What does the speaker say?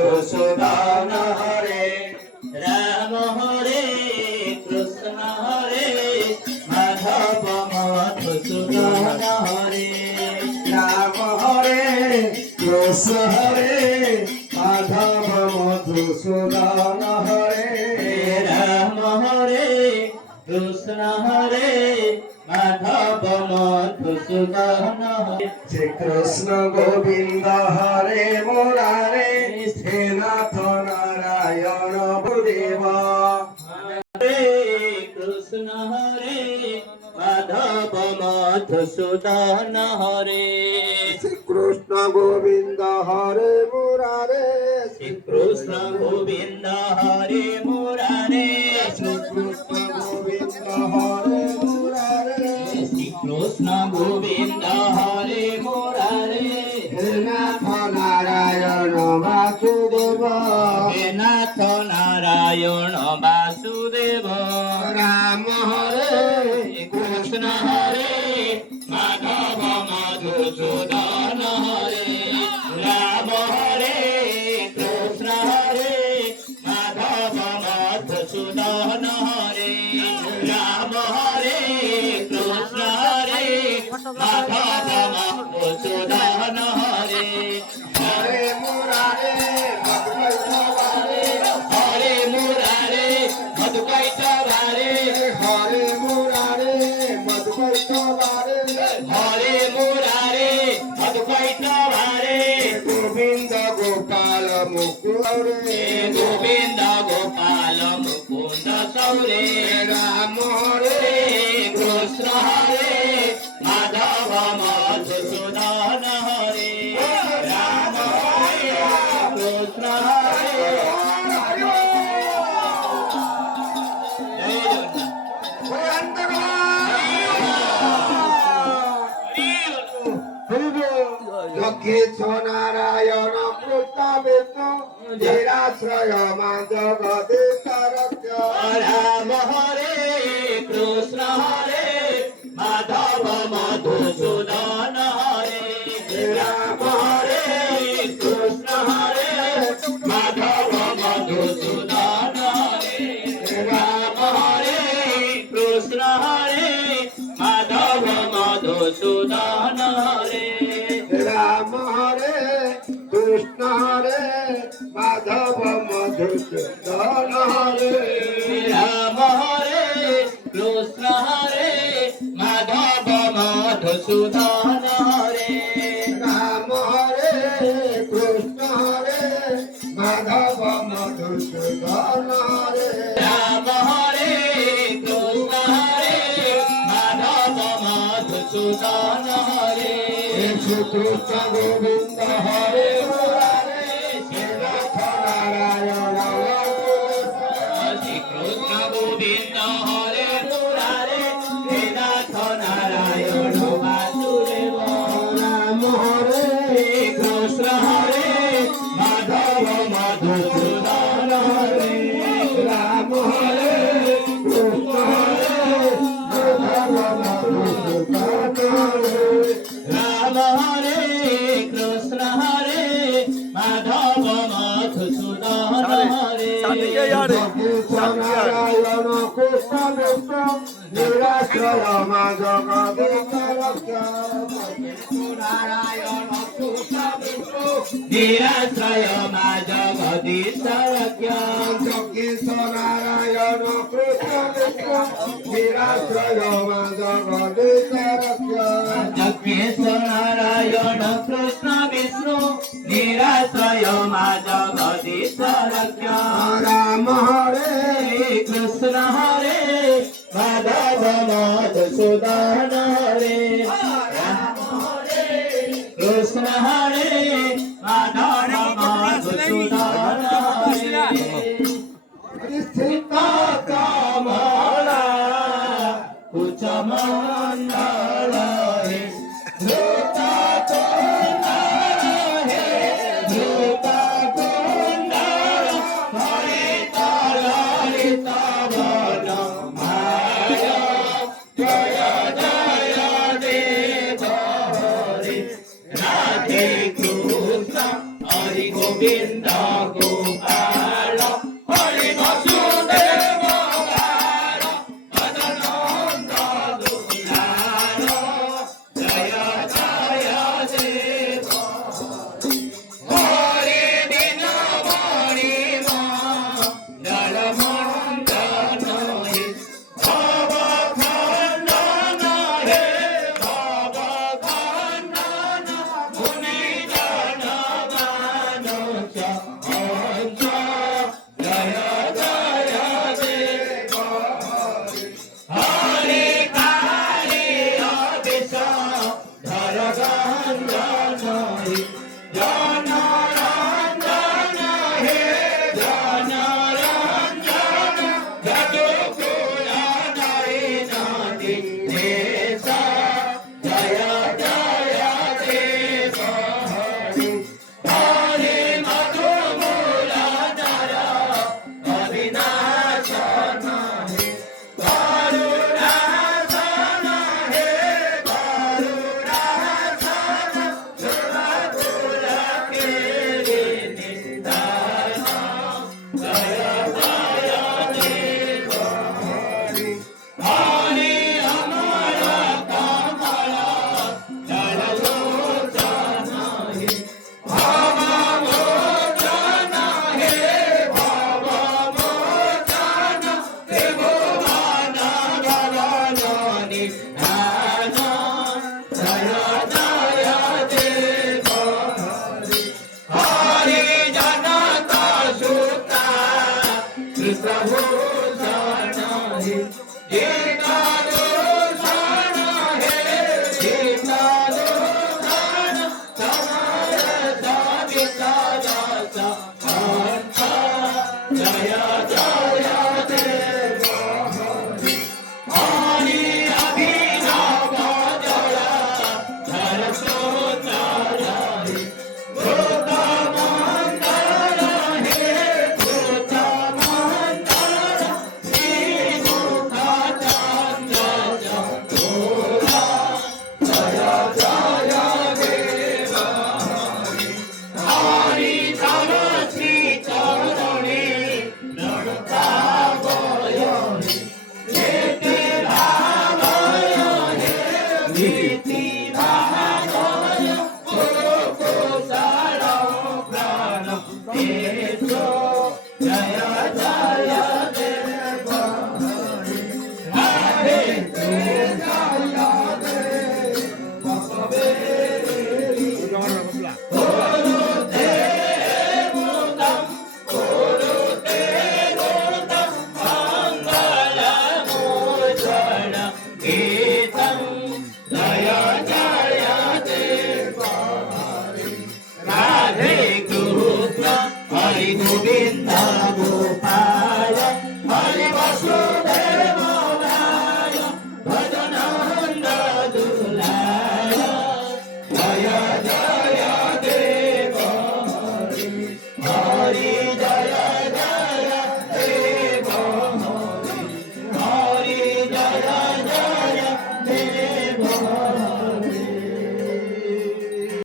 মধুসূদন হরে রাম হরে কৃষ্ণ হরে মাধব মধুসূদন হরে রাম হরে কৃষ্ণ হরে মাধব মধুসূদন হরে রাম হরে কৃষ্ণ হরে মাধব মধুসূদন হরে শ্রীকৃষ্ণ গোবিন্দ হরে মুরারে হে নাথ নারায়ণ দেব হরে কৃষ্ণ হরে মাধব মধুসূদন হরে শ্রীকৃষ্ণ গোবিন্দ হরে মুরারে কৃষ্ণ গোবিন্দ হরে মুরারে শ্রীকৃষ্ণ গোবিন্দ হরে মুরারে কৃষ্ণ গোবিন্দ হরে মুরারে হে নাথ নারায়ণ বাসুদেব হে নাথ নারায়ণ বাসুদেব রাম হরে কৃষ্ণ হরে মাধব মধুসূদন হরে রাম হরে কৃষ্ণ হরে মাধব মধুসূদন হরে রাম হরে কৃষ্ণ হরে মাধব মধুসূদন হরে হরে মুরারে ভগবতবারে হরে মুরারে মধুকৈটভারে হরে মুরারে ভগবতবারে হরে মুরারে মধুকৈটভারে গোবিন্দ গোপাল মুকুরে গোবিন্দ গোপাল মুকুন্দ সৌরে রাম হরে কৃষ্ণ হরে মাধব মধুসূদন হরে রাম হরে কৃষ্ণ হরে লক্ষ্মীশ নারায়ণ কৃষ্ণ বিষ্ণু ধীরাশ্রয় মা জগদীশ রক্ষ রাম হরে কৃষ্ণ হরে মাধব মধুসূদন হরে রাম হরে কৃষ্ণ হরে মাধব মধুসূদন হরে রাম হরে কৃষ্ণ হরে মাধব মধুসূদন হরে রাম হরে কৃষ্ণ হরে মাধব মধুসূদন হরে রাম হরে কৃষ্ণ হরে মাধব মধুসূদন হরে রাম হরে কৃষ্ণ হরে মাধব মধুসূদন হরে রাম হরে কৃষ্ণ হরে মাধব মধুসূদন হরে শ্রীকৃষ্ণ গোবিন্দ হরে মুরারে হে নাথ নারায়ণ শ্রীকৃষ্ণ গোবিন্দ হরে মুরারে হে নাথ নারায়ণ বাসুদেব রাম হরে কৃষ্ণ হরে মাধব মধুসূদন হরে রাম হরে কৃষ্ণ হরে মাধব মধুসূদন হরে রাম হরে কৃষ্ণ হরে মাধব মধুসূদন হরে নারায়ণ কৃষ্ণ বিষ্ণু নিরাশ্রয় মা জগদীশ রক্ষ নারায়ণ কৃষ্ণ বিষ্ণু নিরাশ্রয় মা জগদীশ রক্ষ যজ্ঞেশ নারায়ণ কৃষ্ণ বিষ্ণু নিরাশ্রয় মা জগদীশ রক্ষ যজ্ঞেশ নারায়ণ কৃষ্ণ বিষ্ণু নিরাশ্রয় মা জগদীশ রক্ষ রাম হরে কৃষ্ণ হরে মাধব মধুসূদন হরে রাম হরে কৃষ্ণ হরে মাধব মধুসূদন হরে স্থিত কমলা কুচ মণ্ডল হে ধৃত কুণ্ডল হে ধৃত কুণ্ডল হরিত ললিত বন মায়া জয় জয় হরি গোবিন্দ